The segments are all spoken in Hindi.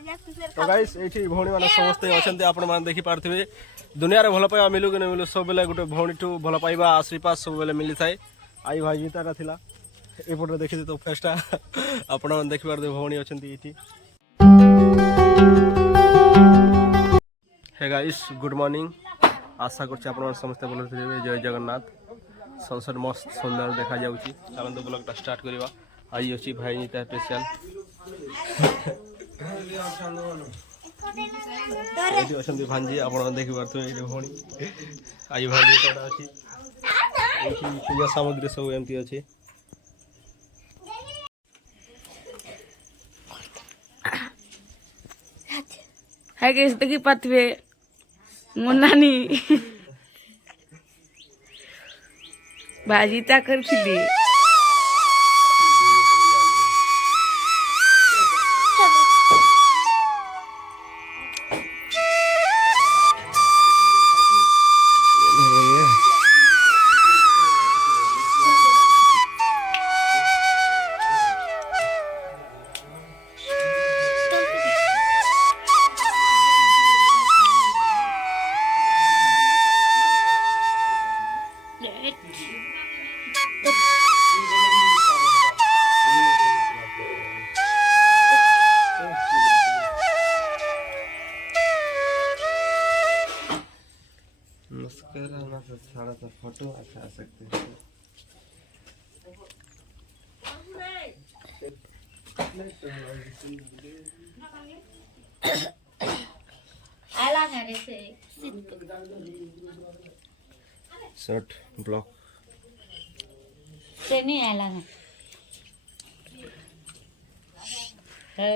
तो गाइस एठी भौणी माने समस्त अछंती आपण मान देखि पारथिबे दुनिया रे भलो पाइबा मिलु कि न मिलु सब बेले गुटे भौणी ठू भलो पाइबा आशीर्वाद सब बेले मिली थाए आई भाई जीतारा थिला एपटे देखि तो फेस्टा आपण मान देखि पारदे भौणी अछंती एठी। हे गाइस गुड मॉर्निंग आशा करछि आपण समस्त भलो थिबे जय जगन्नाथ सनसेट मस्त सुंदर देखा जाउची चलंतु ब्लॉग स्टार्ट करबा आई अछि भाई जीता स्पेशल एठी अछंती भांजी आपण देखि पारथु एठी भौणी आई भाई जीतारा अछि एठी पूजा सामग्री सब एमती अछि। हाय गाइस देखि पाथबे मुन्नानी भाजीता करथिली थोड़ा सा फोटो अच्छा आ सकते हैं। शॉर्ट ब्लॉक से नहीं आला है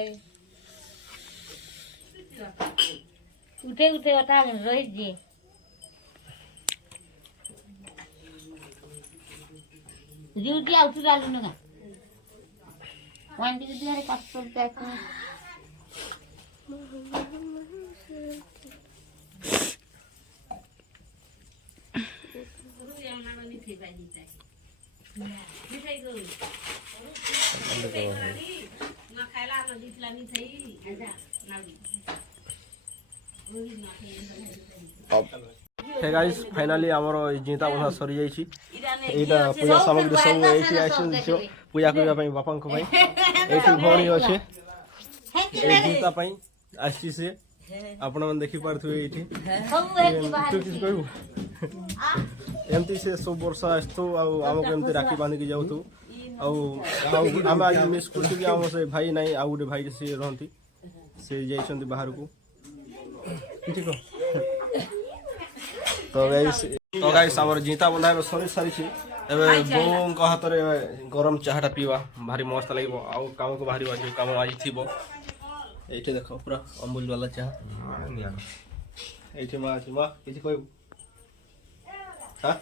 उठे उठे उठा रोहित जी ड्यूटी आउट डालू ना वन डी दिहारे कास्टल पैक हे गाइस फाइनली हमर जीता बंधा सरी जाईची एटा पूजा सामग्री सब एठी आइसन जो पूजा करबा पई बापन को भाई एठी भौणी अछि ए जीता पई आसी से आपण मन देखि पारथु एठी तू किस कहू एमती से सब वर्ष आस्तो आ हमक एमती राखी बांधी के जाऊ तू आ हम आज मिस करछु कि हम से भाई नाही आ गुटे भाई से रहंती से जाइछंती बाहर को ठीक हो। तो गाइस हमर जीता बंधाय सरी सारी छी एबे बों को हाथ रे गरम चाहटा पीवा भारी मस्त लागबो आ काम को भारी बाजू काम आज थिबो एठे देखो पूरा अमूल वाला चाह निया एठे मा छी मा किछि कहू हां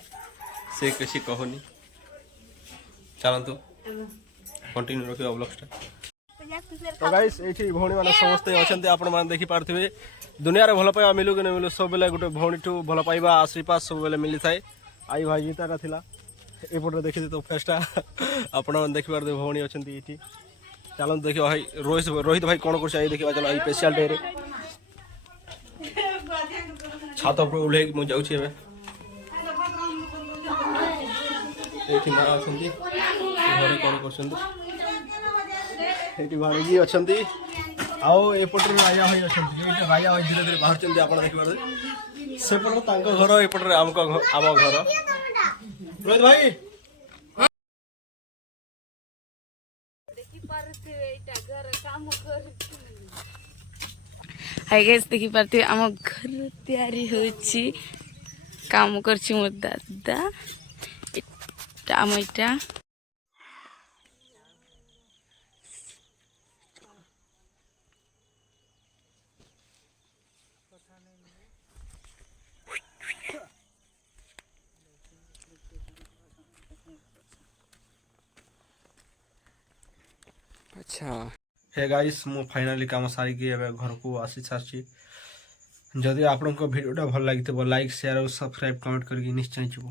से किछि कहनी चलंतु कंटिन्यू रखियो ब्लॉग स्टार्ट। तो गाइस एठी भौणी माने समस्त अछंती आपण मान देखि पारथिबे दुनिया रे भलो पाइबा मिलु कि न मिलु सब बेले गुटे भौणी ठू भलो पाइबा आशीर्वाद सब बेले मिली थाए आई भाई जीतारा थिला एपटे देखि तो फेस्टा आपण मन देखि पारदे भौणी अछंती एठी चलन देखियो भाई रोहित भाई कोन करछ आई देखिबा चलो आई स्पेशल डे रे छात ऊपर उले मु जाउ छी एबे एठी मा अछंती घरे कोन करछंती एठी भाई अछंती आओ एपटर राजा भाई अछंती एठी राजा भाई धीरे धीरे बाहर चल आपण देखि पारदे से पर तांको घर एपटर आम घर रोहित भाई देखि पारथे एटा घर काम कर हाय गाइस देखि पारथे हम घर तैयारी होछि काम करछि मोर दादा एटा मइटा अच्छा हे गाइस मु फाइनली काम सारी के घर को आसी सारछि जदि आपन को वीडियोटा भल लागितबो लाइक शेयर और सब्सक्राइब कमेंट करके निश्चय चुबो।